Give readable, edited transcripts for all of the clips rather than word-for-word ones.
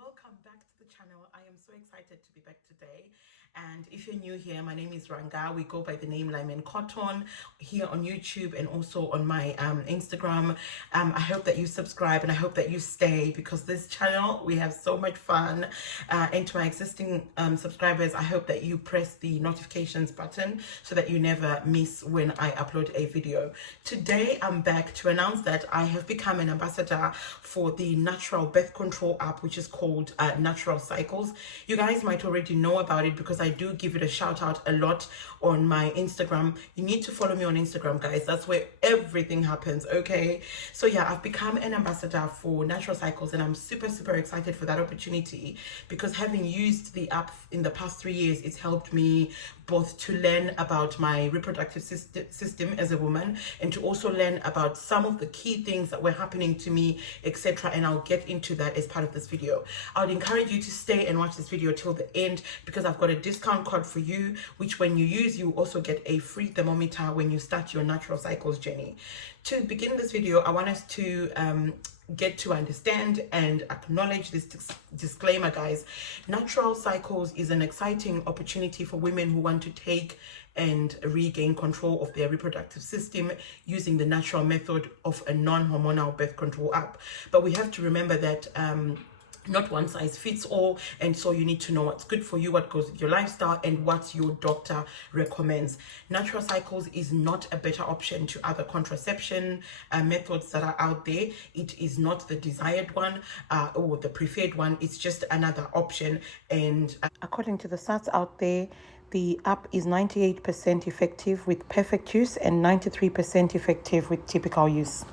welcome back to the channel. I am so excited to be back today. And if you're new here, my name is Ranga. We go by the name Lyman Cotton here on YouTube and also on my Instagram. I hope that you subscribe and I hope that you stay, because this channel, we have so much fun. And to my existing subscribers, I hope that you press the notifications button so that you never miss when I upload a video. Today, I'm back to announce that I have become an ambassador for the natural birth control app, which is called Natural Cycles. You guys might already know about it because I do give it a shout out a lot on my Instagram. You need to follow me on Instagram, guys. That's where everything happens, okay? So yeah, I've become an ambassador for Natural Cycles and I'm super excited for that opportunity, because having used the app in the past 3 years, it's helped me both to learn about my reproductive system as a woman and to also learn about some of the key things that were happening to me, etc. And I'll get into that as part of this video. I would encourage you to stay and watch this video till the end, because I've got a discount code for you, which when you use, you also get a free thermometer when you start your Natural Cycles journey. To begin this video, I want us to get to understand and acknowledge this disclaimer, guys. Natural Cycles is an exciting opportunity for women who want to take and regain control of their reproductive system using the natural method of a non-hormonal birth control app. But we have to remember that not one size fits all, and so you need to know what's good for you, what goes with your lifestyle, and what your doctor recommends. Natural Cycles is not a better option to other contraception methods that are out there. It is not the desired one or the preferred one. It's just another option. And according to the stats out there, the app is 98% effective with perfect use and 93% effective with typical use.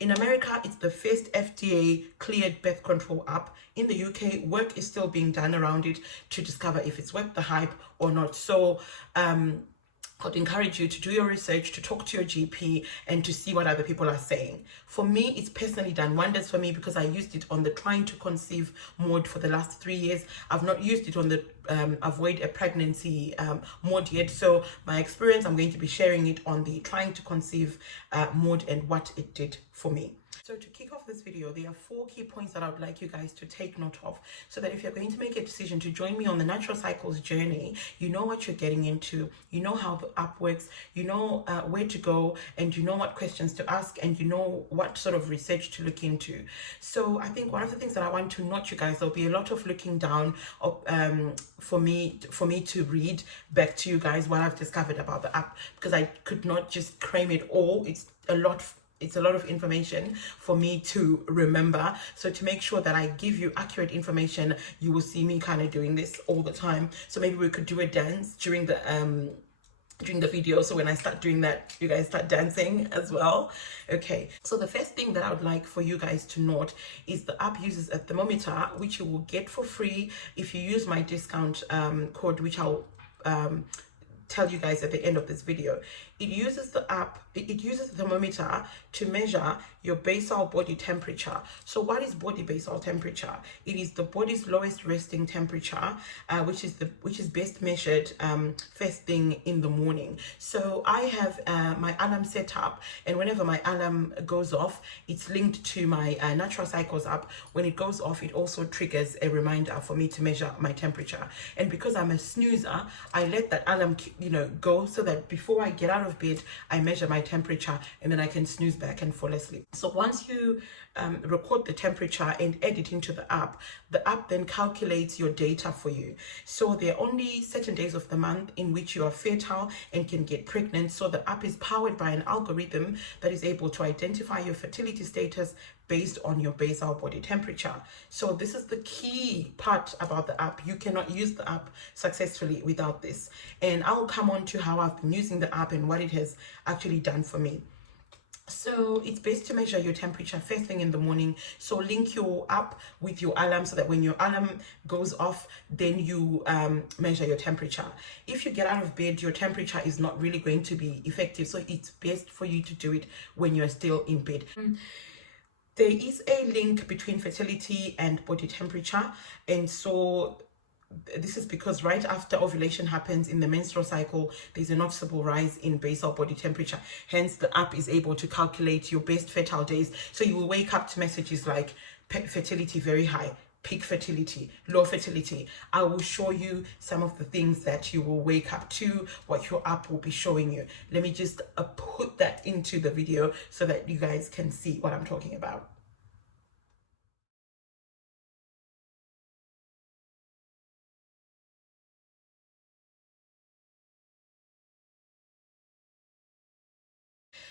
In America, it's the first FDA cleared birth control app. In the UK, work is still being done around it to discover if it's worth the hype or not. So I'd encourage you to do your research, to talk to your GP, and to see what other people are saying. For me, it's personally done wonders for me because I used it on the trying to conceive mode for the last 3 years. I've not used it on the avoid a pregnancy mode yet. So my experience, I'm going to be sharing it on the trying to conceive mode and what it did for me. So to kick off this video, there are 4 key points that I would like you guys to take note of, so that if you're going to make a decision to join me on the Natural Cycles journey, you know what you're getting into, you know how the app works, you know where to go, and you know what questions to ask, and you know what sort of research to look into. So I think one of the things that I want to note, you guys, there'll be a lot of looking down for me to read back to you guys what I've discovered about the app, because I could not just cram it all. It's a lot of information for me to remember. So to make sure that I give you accurate information, you will see me kind of doing this all the time. So maybe we could do a dance during the video, so when I start doing that, you guys start dancing as well. Okay, so the first thing that I would like for you guys to note is the app uses a thermometer, which you will get for free if you use my discount code, which I'll tell you guys at the end of this video. It uses the thermometer to measure your basal body temperature. So what is body basal temperature? It is the body's lowest resting temperature, which is best measured first thing in the morning. So I have my alarm set up, and whenever my alarm goes off, it's linked to my Natural Cycles app. When it goes off, it also triggers a reminder for me to measure my temperature. And because I'm a snoozer, I let that alarm go, so that before I get out of bed, I measure my temperature, and then I can snooze back and fall asleep. So once you record the temperature and add it into the app then calculates your data for you. So there are only certain days of the month in which you are fertile and can get pregnant. So the app is powered by an algorithm that is able to identify your fertility status based on your basal body temperature. So this is the key part about the app. You cannot use the app successfully without this. And I'll come on to how I've been using the app and what it has actually done for me. So it's best to measure your temperature first thing in the morning. So link your app with your alarm, so that when your alarm goes off, then you measure your temperature. If you get out of bed, your temperature is not really going to be effective. So it's best for you to do it when you're still in bed. There is a link between fertility and body temperature, and so this is because right after ovulation happens in the menstrual cycle, there's a noticeable rise in basal body temperature. Hence, the app is able to calculate your best fertile days. So you will wake up to messages like fertility very high, peak fertility, low fertility. I will show you some of the things that you will wake up to, what your app will be showing you. Let me just put that into the video so that you guys can see what I'm talking about.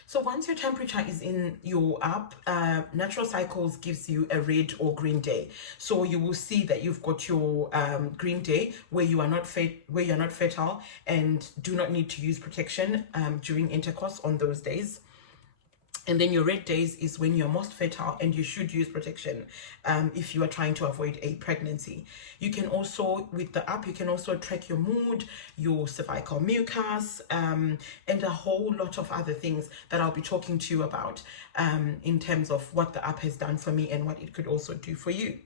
So once your temperature is in your app, Natural Cycles gives you a red or green day. So you will see that you've got your green day where you are not fertile and do not need to use protection during intercourse on those days. And then your red days is when you're most fertile and you should use protection if you are trying to avoid a pregnancy. You can also, with the app, you can also track your mood, your cervical mucus, and a whole lot of other things that I'll be talking to you about in terms of what the app has done for me and what it could also do for you.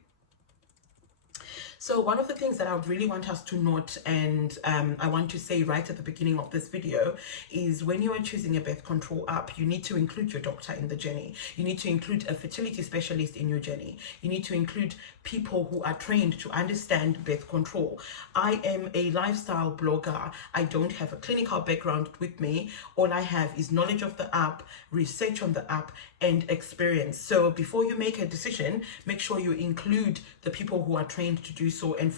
So one of the things that I would really want us to note, and I want to say right at the beginning of this video, is when you are choosing a birth control app, you need to include your doctor in the journey. You need to include a fertility specialist in your journey. You need to include people who are trained to understand birth control. I am a lifestyle blogger. I don't have a clinical background with me. All I have is knowledge of the app, research on the app, and experience. So before you make a decision, make sure you include the people who are trained to do so, and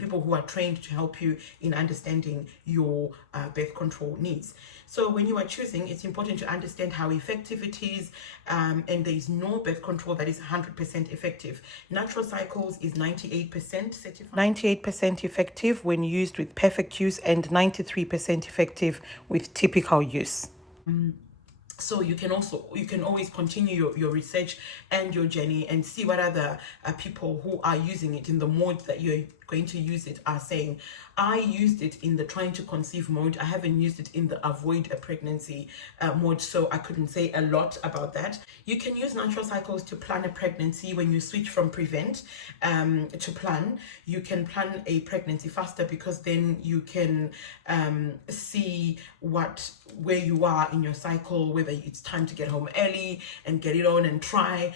people who are trained to help you in understanding your birth control needs. So when you are choosing, it's important to understand how effective it is, and there is no birth control that is 100% effective. Natural Cycles is 98% certified. 98% effective when used with perfect use, and 93% effective with typical use. So you can always continue your research and your journey and see what other people who are using it in the mode that you're going to use it are saying. I used it in the trying to conceive mode. I haven't used it in the avoid a pregnancy mode, so I couldn't say a lot about that. You can use Natural Cycles to plan a pregnancy. When you switch from prevent to plan, you can plan a pregnancy faster, because then you can see where you are in your cycle, whether it's time to get home early and get it on and try,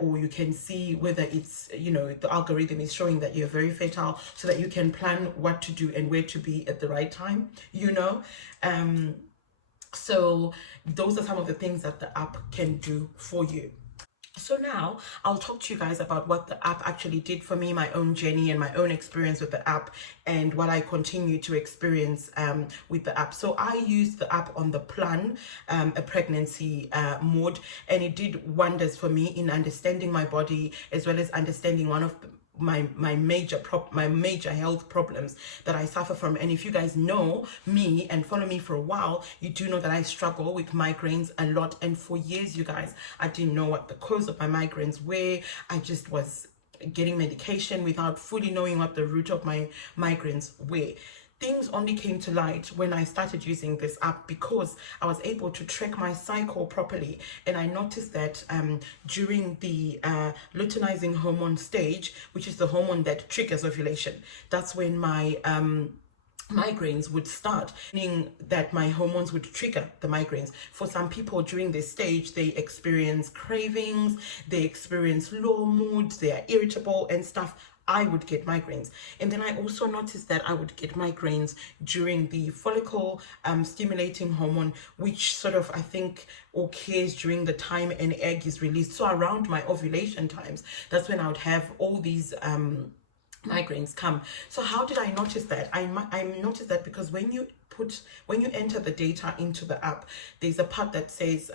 or you can see whether it's, the algorithm is showing that you're very fertile, so that you can plan what to do and where to be at the right time, so those are some of the things that the app can do for you. So now I'll talk to you guys about what the app actually did for me, my own journey and my own experience with the app, and what I continue to experience with the app. So I used the app on the plan a pregnancy mode, and it did wonders for me in understanding my body, as well as understanding one of my major health problems that I suffer from. And if you guys know me and follow me for a while, you do know that I struggle with migraines a lot, and for years, you guys, I didn't know what the cause of my migraines were. I just was getting medication without fully knowing what the root of my migraines were. Things only came to light when I started using this app, because I was able to track my cycle properly. And I noticed that during the luteinizing hormone stage, which is the hormone that triggers ovulation, that's when my migraines would start, meaning that my hormones would trigger the migraines. For some people during this stage, they experience cravings, they experience low moods, they are irritable and stuff. I would get migraines. And then I also noticed that I would get migraines during the follicle stimulating hormone, which sort of, I think, occurs during the time an egg is released. So around my ovulation times, that's when I would have all these migraines come. So how did I notice that? I noticed that because when you enter the data into the app, there's a part that says,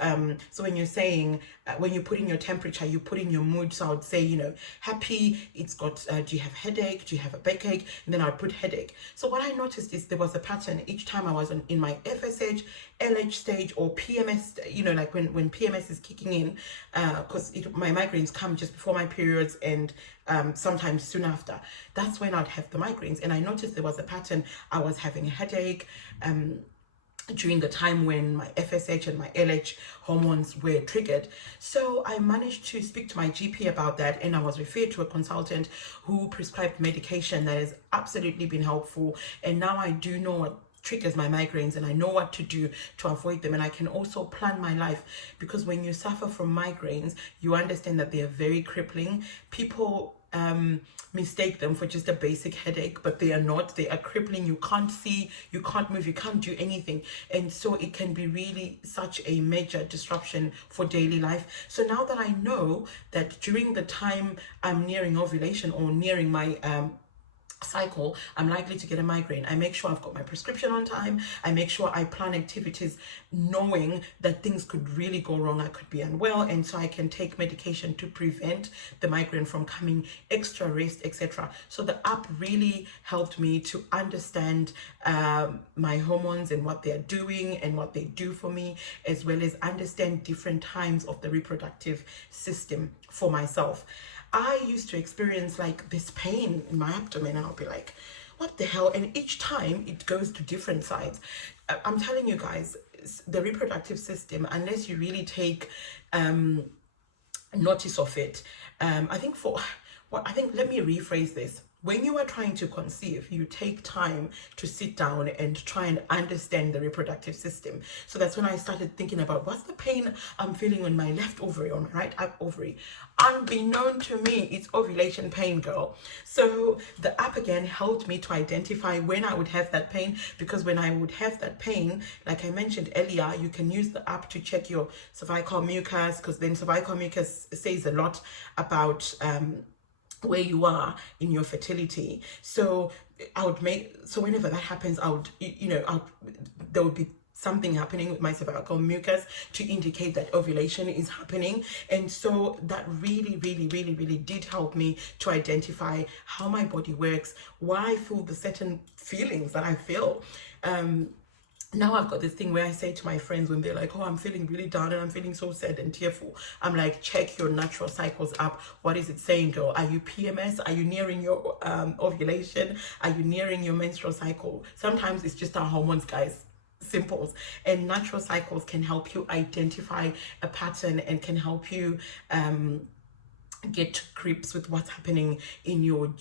so when you're saying, when you put in your temperature, you put in your mood. So I would say, happy, it's got, do you have headache? Do you have a backache? And then I would put headache. So what I noticed is there was a pattern each time I was in my FSH, LH stage, or PMS, like when PMS is kicking in, because my migraines come just before my periods and sometimes soon after. That's when I'd have the migraines. And I noticed there was a pattern. I was having a headache during the time when my FSH and my LH hormones were triggered. So I managed to speak to my GP about that, and I was referred to a consultant who prescribed medication that has absolutely been helpful. And now I do know what triggers my migraines, and I know what to do to avoid them. And I can also plan my life, because when you suffer from migraines, you understand that they are very crippling. People mistake them for just a basic headache, but they are not. They are crippling. You can't see, you can't move, you can't do anything. And so it can be really such a major disruption for daily life. So now that I know that during the time I'm nearing ovulation or nearing my cycle, I'm likely to get a migraine, I make sure I've got my prescription on time. I make sure I plan activities knowing that things could really go wrong. I could be unwell, and so I can take medication to prevent the migraine from coming, extra rest, etc. So the app really helped me to understand my hormones and what they're doing and what they do for me, as well as understand different times of the reproductive system for myself. I used to experience like this pain in my abdomen, and I'll be like, what the hell? And each time it goes to different sides. I'm telling you guys, the reproductive system, unless you really take notice of it, I think let me rephrase this. When you are trying to conceive, you take time to sit down and try and understand the reproductive system. So that's when I started thinking about, what's the pain I'm feeling on my left ovary, on my right ovary? Unbeknown to me, it's ovulation pain, girl. So the app again helped me to identify when I would have that pain, because when I would have that pain, like I mentioned earlier, you can use the app to check your cervical mucus, because then cervical mucus says a lot about where you are in your fertility. So whenever that happens, there would be something happening with my cervical mucus to indicate that ovulation is happening. And so that really did help me to identify how my body works, why I feel the certain feelings that I feel. Now I've got this thing where I say to my friends when they're like, oh, I'm feeling really down and I'm feeling so sad and tearful, I'm like, check your Natural Cycles app. What is it saying, girl? Are you PMS? Are you nearing your ovulation? Are you nearing your menstrual cycle? Sometimes it's just our hormones, guys. Simples. And Natural Cycles can help you identify a pattern and can help you get to grips with what's happening in your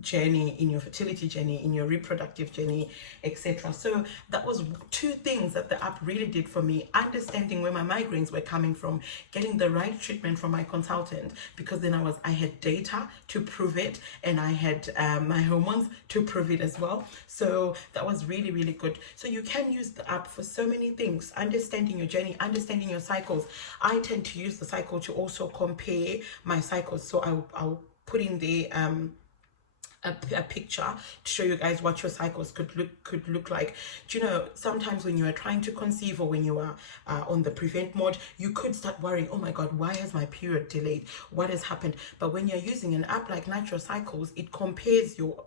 journey, in your fertility journey, in your reproductive journey, etc. So that was two things that the app really did for me: understanding where my migraines were coming from, getting the right treatment from my consultant, because then I had data to prove it, and I had my hormones to prove it as well. So that was really good. So you can use the app for so many things: understanding your journey, understanding your cycles. I tend to use the cycle to also compare my cycles, so I'll put in the a picture to show you guys what your cycles could look like. Do you know, sometimes when you are trying to conceive, or when you are on the prevent mode, you could start worrying, oh my god, why has my period delayed? What has happened? But when you're using an app like Natural Cycles, it compares your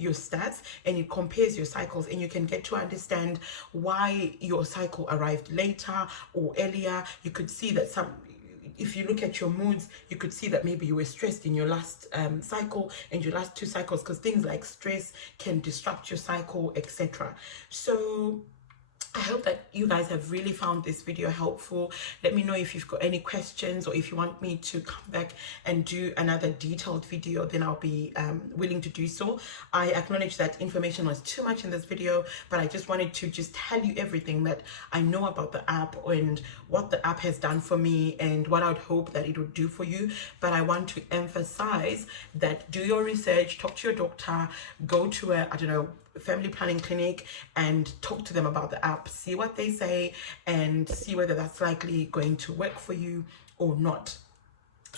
stats, and it compares your cycles, and you can get to understand why your cycle arrived later or earlier. You could see that if you look at your moods, you could see that maybe you were stressed in your last cycle and your last 2 cycles, because things like stress can disrupt your cycle, etc. So I hope that you guys have really found this video helpful. Let me know if you've got any questions, or if you want me to come back and do another detailed video, then I'll be willing to do so. I acknowledge that information was too much in this video, but I just wanted to tell you everything that I know about the app and what the app has done for me and what I would hope that it would do for you. But I want to emphasize that do your research, talk to your doctor, go to a, family planning clinic and talk to them about the app, see what they say, and see whether that's likely going to work for you or not.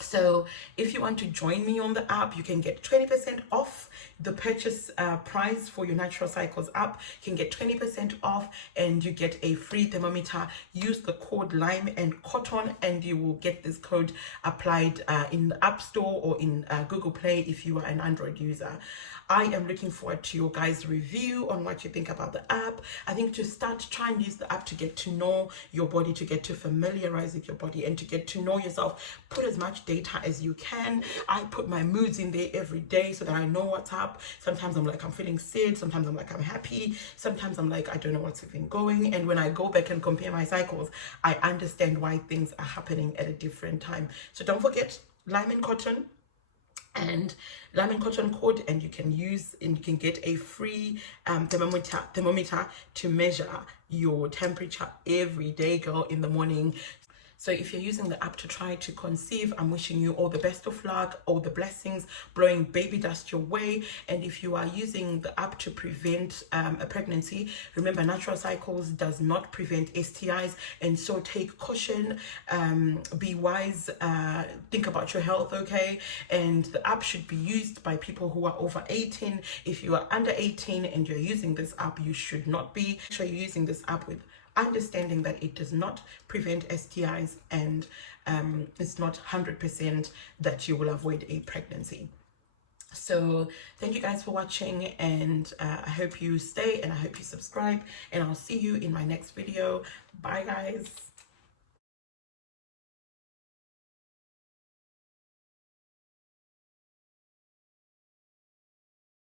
So if you want to join me on the app, you can get 20% off the purchase price for your Natural Cycles app. You can get 20% off, and you get a free thermometer. Use the code Lime and Cotton, and you will get this code applied in the App Store or in Google Play if you are an Android user. I am looking forward to your guys' review on what you think about the app. I think to start, try and use the app to get to know your body, to get to familiarize with your body, and to get to know yourself. Put as much data as you can. I put my moods in there every day so that I know what's up. Sometimes I'm like, I'm feeling sad. Sometimes I'm like, I'm happy. Sometimes I'm like, I don't know what's even going. And when I go back and compare my cycles, I understand why things are happening at a different time. So don't forget, Lime and Cotton and Lime and Cotton code, and you can get a free thermometer to measure your temperature every day, girl, in the morning. So if you're using the app to try to conceive, I'm wishing you all the best of luck, all the blessings, blowing baby dust your way. And if you are using the app to prevent a pregnancy, remember Natural Cycles does not prevent STIs, and so take caution, be wise, think about your health, okay? And the app should be used by people who are over 18. If you are under 18 and you're using this app, you should not be. Make sure you're using this app with understanding that it does not prevent STIs, and it's not 100% that you will avoid a pregnancy. So thank you guys for watching, and I hope you stay and I hope you subscribe, and I'll see you in my next video. Bye guys.